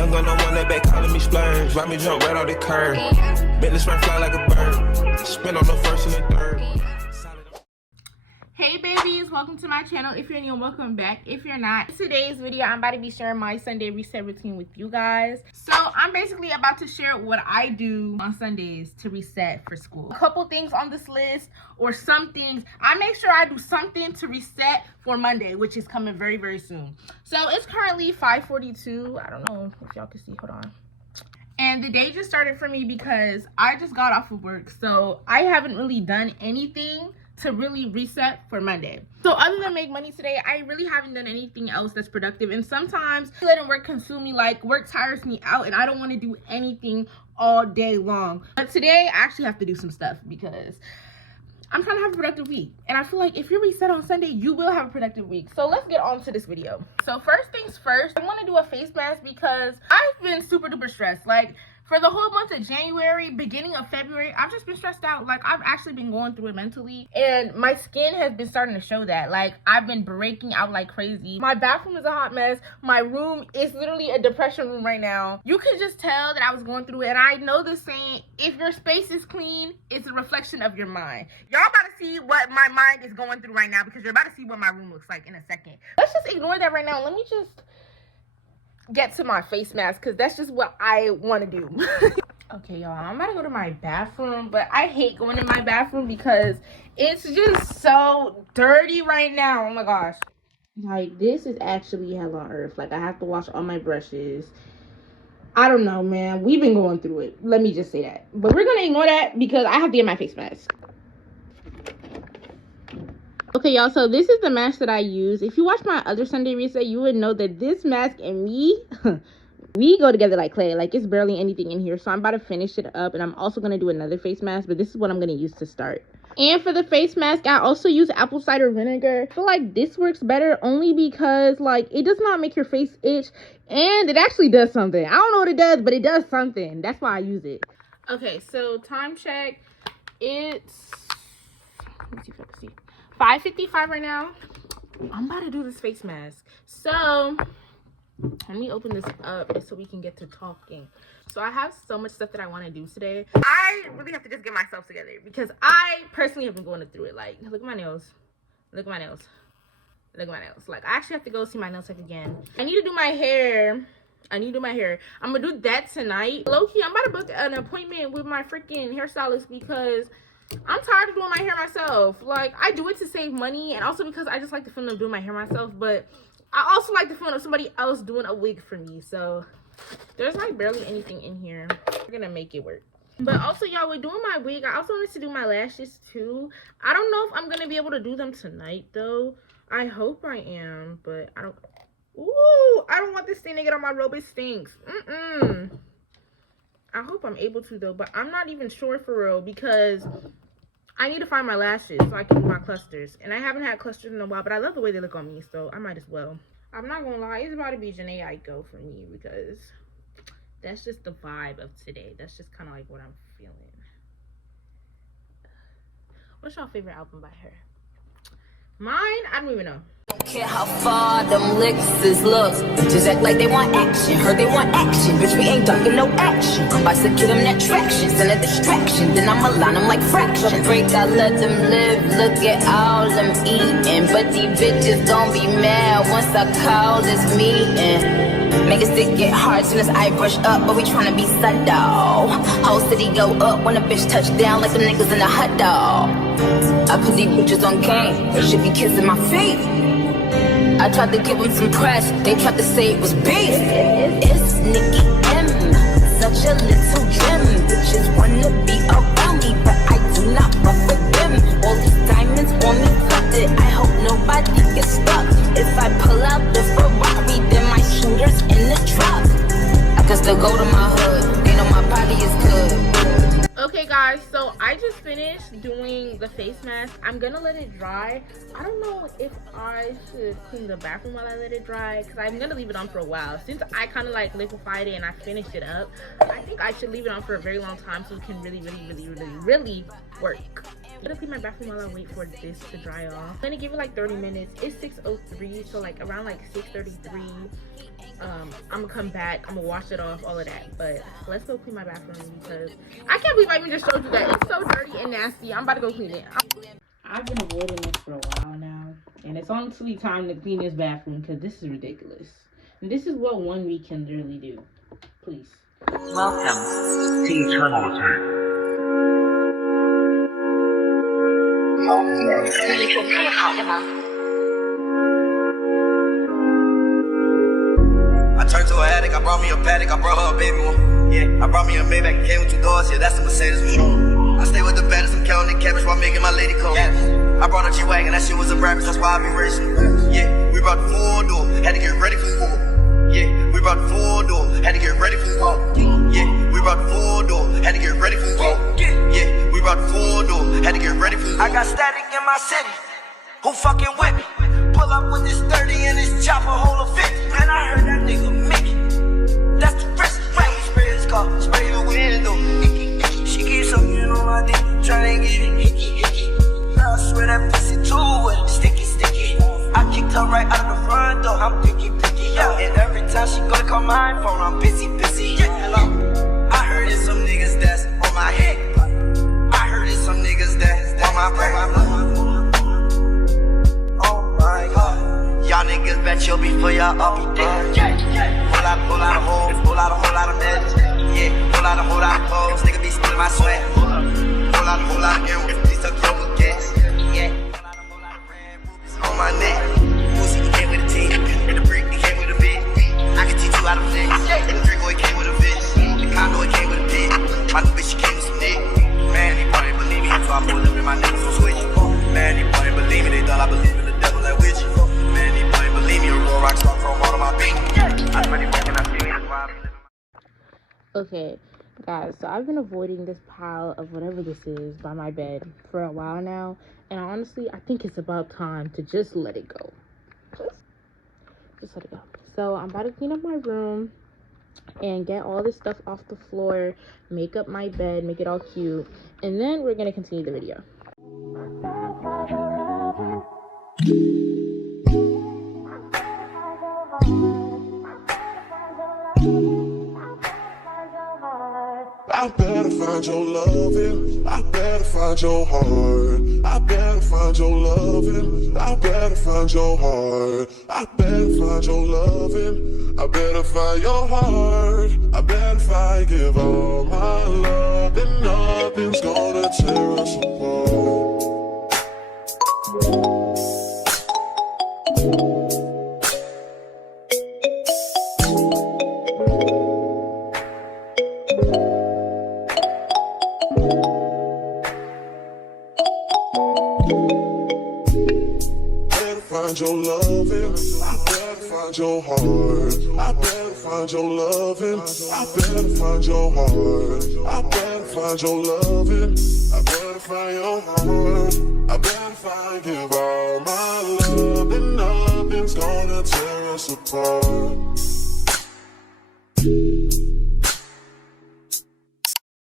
Young gun, no one that back calling me splurge. Ride me jump right off the curb. Business run fly like a bird. Spin on the first and the third. Hey babies, welcome to my channel. If you're new, welcome back. If you're not, in today's video I'm about to be sharing my Sunday reset routine with you guys. So I'm basically about to share what I do on Sundays to reset for school. A couple things on this list, or some things I make sure I do something to reset for Monday, which is coming very, very soon. So it's currently 5:42. I don't know if y'all can see, hold on. And the day just started for me because I just got off of work, so I haven't really done anything to really reset for Monday. So other than make money today, I really haven't done anything else that's productive. And sometimes letting work consume me, like work tires me out and I don't want to do anything all day long. But today I actually have to do some stuff because I'm trying to have a productive week. And I feel like if you reset on Sunday, you will have a productive week. So let's get on to this video. So first things first, I want to do a face mask because I've been super duper stressed. Like for the whole month of January, beginning of February, I've just been stressed out. Like I've actually been going through it mentally, and my skin has been starting to show that. Like I've been breaking out like crazy. My bathroom is a hot mess. My room is literally a depression room right now. You can just tell that I was going through it. And I know the saying, if your space is clean, it's a reflection of your mind. Y'all about to see what my mind is going through right now because you're about to see what my room looks like in a second. Let's just ignore that right now. Let me just get to my face mask because that's just what I want to do. Okay, y'all, I'm about to go to my bathroom, but I hate going in my bathroom because it's just so dirty right now. Oh my gosh, like this is actually hell on earth. Like I have to wash all my brushes. I don't know, man, we've been going through it, let me just say that. But we're gonna ignore that because I have to get my face mask. Okay, y'all, so this is the mask that I use. If you watch my other Sunday reset, you would know that this mask and me, we go together like clay. Like, it's barely anything in here. So I'm about to finish it up, and I'm also going to do another face mask, but this is what I'm going to use to start. And for the face mask, I also use apple cider vinegar. I feel like this works better only because, like, it does not make your face itch, and it actually does something. I don't know what it does, but it does something. That's why I use it. Okay, so time check. It's, let me see if I can see. 5:55 right now. I'm about to do this face mask. So let me open this up so we can get to talking. So I have so much stuff that I want to do today. I really have to just get myself together because I personally have been going through it. Like, look at my nails. Look at my nails. Look at my nails. Like, I actually have to go see my nail tech again. I need to do my hair. I'm gonna do that tonight. Low-key, I'm about to book an appointment with my freaking hairstylist because I'm tired of doing my hair myself. Like, I do it to save money and also because I just like the feeling of doing my hair myself, but I also like the feeling of somebody else doing a wig for me. So there's like barely anything in here. We're gonna make it work. But also, y'all, with doing my wig, I also wanted to do my lashes too. I don't know if I'm gonna be able to do them tonight though. I hope I am, but I don't. Ooh, I don't want this thing to get on my robe. It stinks. I hope I'm able to though, but I'm not even sure for real because I need to find my lashes so I can do my clusters. And I haven't had clusters in a while, but I love the way they look on me, so I might as well. I'm not gonna lie, it's about to be Janae Aiko for me because that's just the vibe of today. That's just kind of like what I'm feeling. What's your favorite album by her? Mine? I don't even know. Don't care how far them licks look. Just act like they want action. Heard they want action. Bitch, we ain't ducking no action. I'm about to give them that traction. Send a distraction. Then I'ma line them like fraction. Break, I let them live. Look at all them eating. But these bitches gon' be mad once I call this meeting. Make a stick get hard soon as I brush up, but we tryna be sundown. Whole city go up when a bitch touch down like them niggas in a hot dog. I put these bitches on game. They should be kissing my feet. I tried to give them some press. They tried to say it was beef. It's Nicki M, such a little gem. Bitches wanna be around me, but I do not fuck with them. All these diamonds on me flooded. I hope nobody gets stuck. If I pull out the Ferrari, then my shooters in the truck. I can still go to my hood. They know my body is good. Okay guys, so I just finished doing the face mask. I'm gonna let it dry. I don't know if I should clean the bathroom while I let it dry because I'm gonna leave it on for a while. Since I kind of like liquefied it and I finished it up, I think I should leave it on for a very long time so it can really work. I'm gonna clean my bathroom while I wait for this to dry off. I'm gonna give it like 30 minutes. It's 6:03, so like around like 6:33 I'm gonna come back, I'm gonna wash it off, all of that. But let's go clean my bathroom because I can't believe I even just showed you that. It's so dirty and nasty. I'm about to go clean it. I've been avoiding this for a while now, and it's honestly time to clean this bathroom because this is ridiculous. And this is what 1 week can literally do. Please. Welcome to Eternal Return. I turned to an addict, I brought me a paddock, I brought her a baby one. Yeah, I brought me a Maybach, came with 2 doors, yeah, that's the Mercedes for sure. I stay with the baddest, I'm counting the cabbage while making my lady come. I brought a G-Wagon, that shit was a rabbit, that's why I be racing. Yeah, we brought the 4-door, had to get ready for war. Yeah, we brought the 4-door, had to get ready for war. Yeah, we brought the 4-door, had to get ready for war. Yeah, we brought the 4-door, had to get ready for war. I got static in my city, who fucking with me? Pull up with this 30 and this chopper hold a 50. Man, I heard that nigga Mickey, that's the risk. When we spray his car, spray the window. She keeps sucking on my dick, tryna get it hickey. I swear that pussy too wet, sticky. I kicked her right out of the front door, I'm picky, yeah. And every time she go to call my phone, I'm busy, yeah. Hello, I heard it's some niggas that's on my head. I heard it's some niggas that's on my brain. Oh my God, y'all niggas bet you'll be for y'all, I'll be dead. Pull out a whole lot of meds. Yeah, pull out a whole lot of clothes, nigga be stealing my sweat. Pull out a whole lot of earrings, please tuck your baguettes. Yeah, pull out a whole lot of red rubies on my neck. Pussy, it came with a team, and the brick, it came with a bit. I can teach you how to flex, and the Draco, it came with a bitch. The condo, it came with a pit. My new bitch, she came with some dick. Man, they probably believe me, so I pulled up in my niggas on switch. Man, they probably believe me, they thought I believe in the devil and witch. Man, they probably believe me, a real rock star from all of my beat. I really fucking I see me, that's why I be living. Okay, guys, so I've been avoiding this pile of whatever this is by my bed for a while now, and honestly, I think it's about time to just let it go. Just let it go. So I'm about to clean up my room and get all this stuff off the floor, make up my bed, make it all cute, and then we're gonna continue the video. I better find your loving, I better find your heart. I better find your loving, I better find your heart. I better find your loving, I better find your heart. I better find, give all my love, and nothing's gonna tear us apart. Your loving, I better find your heart. I better find your loving, I better find your heart. I better find your loving, I better find your heart. I better find, give all my love, and nothing's gonna tear us apart.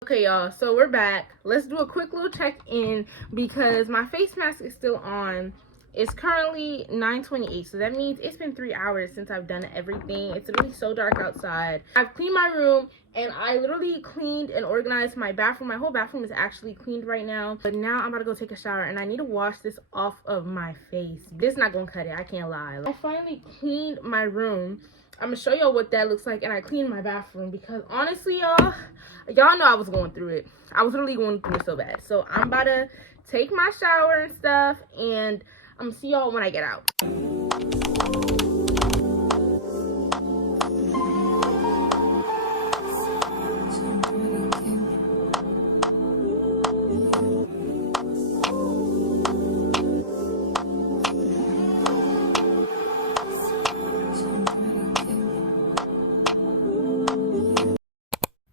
Okay, y'all, so we're back. Let's do a quick little check-in because my face mask is still on. It's currently 9:28, so that means it's been 3 hours since I've done everything. It's really so dark outside. I've cleaned my room, and I literally cleaned and organized my bathroom. My whole bathroom is actually cleaned right now. But now I'm about to go take a shower, and I need to wash this off of my face. This is not gonna cut it, I can't lie. I finally cleaned my room. I'm gonna show y'all what that looks like, and I cleaned my bathroom because honestly, y'all know I was going through it. I was really going through it so bad. So I'm about to take my shower and stuff, and I'm gonna see y'all when I get out.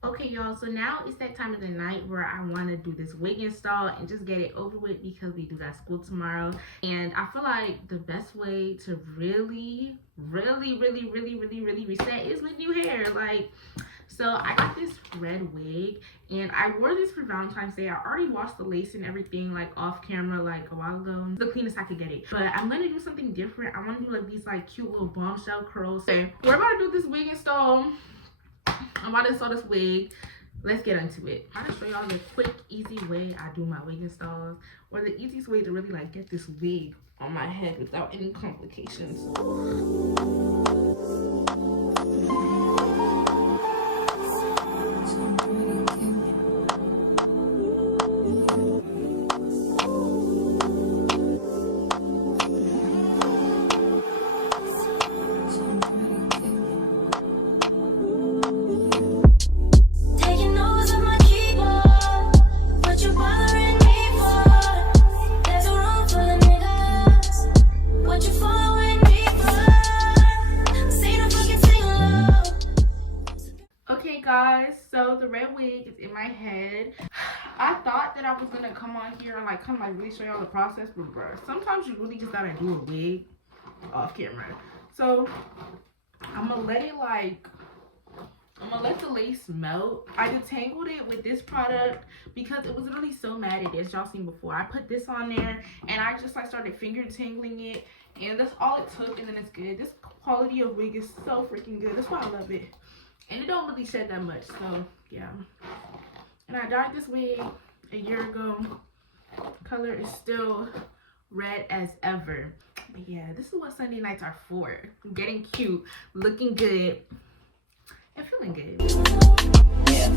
Okay, y'all, so now it's that time of the night where I want to do this wig install and just get it over with because we do got school tomorrow. And I feel like the best way to really reset is with new hair. Like, So I got this red wig, and I wore this for Valentine's Day. I already washed the lace and everything like off camera like a while ago. It's the cleanest I could get it. But I'm gonna do something different. I want to do like these like cute little bombshell curls. Okay, we're about to do this wig install. I'm about to install this wig. Let's get into it. I'm gonna show y'all the quick, easy way I do my wig installs, or the easiest way to really like get this wig on my head without any complications. Okay guys, so the red wig is in my head. I thought that I was gonna come on here and like kind of like really show y'all the process, but bro, sometimes you really just gotta do a wig off camera. So I'm gonna let the lace melt. I detangled it with this product because it was really so matted, as y'all seen before. I put this on there and I just like started finger tangling it, and that's all it took, and then it's good. This quality of wig is so freaking good. That's why I love it. And it don't really shed that much, so yeah. And I dyed this wig a year ago. Color is still red as ever. But yeah, this is what Sunday nights are for. Getting cute, looking good, and feeling good. Yeah.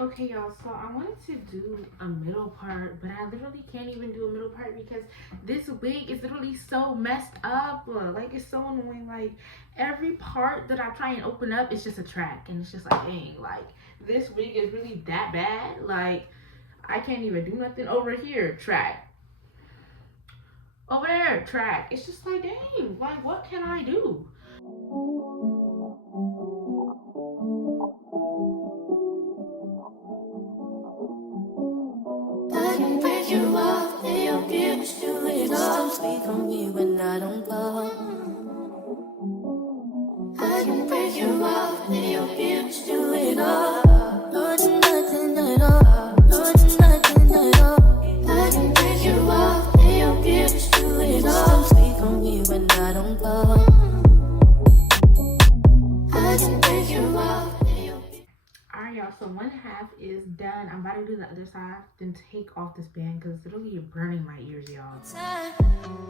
Okay y'all, so I wanted to do a middle part, but I literally can't even do a middle part because this wig is literally so messed up. Like, it's so annoying. Like, every part that I try and open up, it's just a track, and it's just like, dang, like, this wig is really that bad. Like, I can't even do nothing. Over here, track. Over there, track. It's just like, dang, like, what can I do? I can break you off, lay your views, do it all. Sweet on me when I don't blow. I can break you off, lay your views, do it all. No, do nothing at all. No, do nothing at all. I can break you off, lay your views, do it all. Sweet on me when I don't blow. I can break you off. Alright y'all, so one half is done. I'm about to do the other side, then take off this band because it's literally burning my ears, y'all.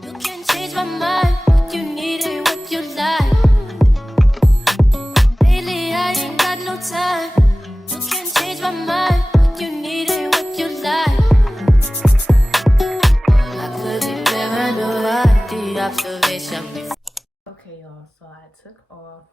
You can change my mind, what you need and what you like. Lately I ain't got no time. You can change my mind, what you need and what you like. I could be paranoid, the observation before. Okay y'all, so I took off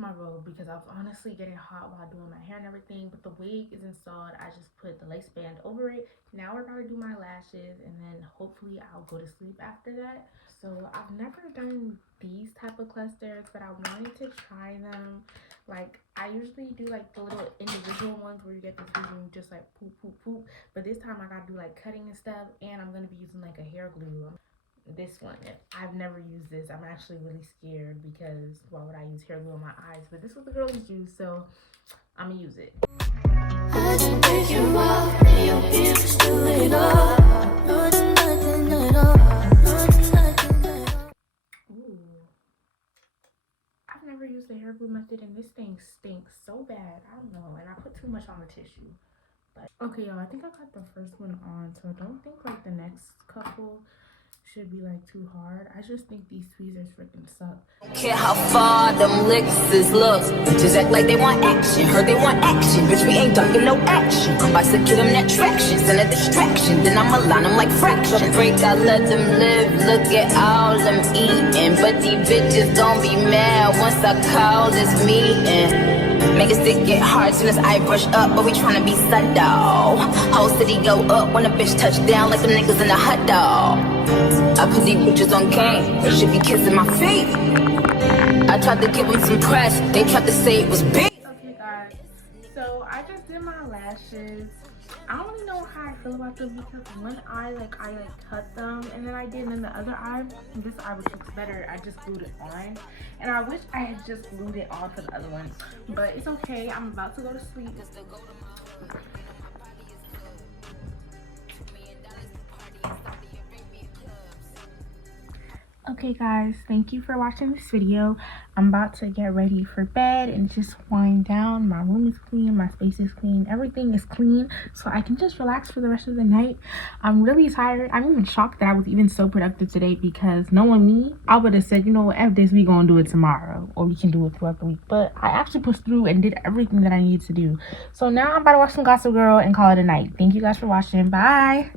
my robe because I was honestly getting hot while doing my hair and everything, but the wig is installed. I just put the lace band over it. Now we're about to do my lashes, and then hopefully I'll go to sleep after that. So I've never done these type of clusters, but I wanted to try them. Like, I usually do like the little individual ones where you get this vision just like poop poop poop, but this time I gotta do like cutting and stuff, and I'm gonna be using like a hair glue. This one, I've never used this. I'm actually really scared because why would I use hair glue on my eyes? But this was the girlies use, so I'm gonna use it. I can break you off, lay your views, do it all. No, do nothing at all. No, do nothing at all. Ooh, I've never used the hair glue method, and this thing stinks so bad. I don't know, and I put too much on the tissue. But okay y'all, I think I got the first one on, so I don't think like the next couple should be like too hard. I just think these tweezers freaking suck. Care how far them licks look. Just act like they want action. Heard they want action. Bitch, we ain't ducking no action. I said give them that traction. Send a distraction. Then I'ma line them like fraction. Break, I let them live. Look at all them eating. But these bitches gon' be mad once I call this meeting. Make a stick get hard soon as I brush up, but we tryna be subtle. Whole city go up when a bitch touch down like them niggas in a hot dog. I put these bitches on game, they should be kissing my feet. I tried to give them some press, they tried to say it was big. Okay guys, so I just did my lashes. I don't really know how I feel about them because one eye, I cut them and then I did, and then the other eye, this eye which looks better, I just glued it on. And I wish I had just glued it on for the other one, but it's okay. I'm about to go to sleep. Okay guys, thank you for watching this video. I'm about to get ready for bed and just wind down. My room is clean, my space is clean, everything is clean, so I can just relax for the rest of the night. I'm really tired. I'm even shocked that I was even so productive today, because knowing me, I would have said, you know what, after this we gonna do it tomorrow, or we can do it throughout the week. But I actually pushed through and did everything that I needed to do. So now I'm about to watch some Gossip Girl and call it a night. Thank you guys for watching. Bye.